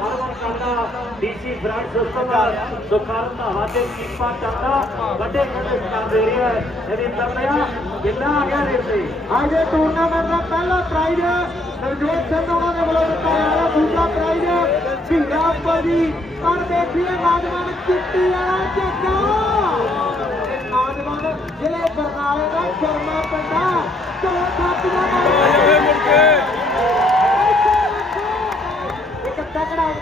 ಭಾರತ ತಂಡ DC brand ಸೋಸಮ ಸುಖಾರ್ಥ ಹಾಗೆ ಕಿಪ್ಪ ತಂಡ ಬಟ್ಟೆ ಸಮಯ ಎಲ್ಲ ಆಗ್ಯಾರ ಇರ್ಲಿ ಹಾಗೆ ಟೂರ್ನಾಮೆಂಟ್ ಪೆಹಲ ಪ್ರೈಜ್ नवजोत सिंह, उन्होंने बोला बताया दूसरा प्राइज है। सिंगापुरी और देखिए नौजवान कितनी नौजवान ज़िले बरनाले का शर्मा पंडा चौथा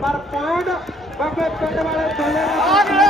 ਪਰ ਪੁਆਇੰਟ ਬਾਬੇ ਪਿੰਡ ਵਾਲੇ ਦੋਲੇ ਨਾਲ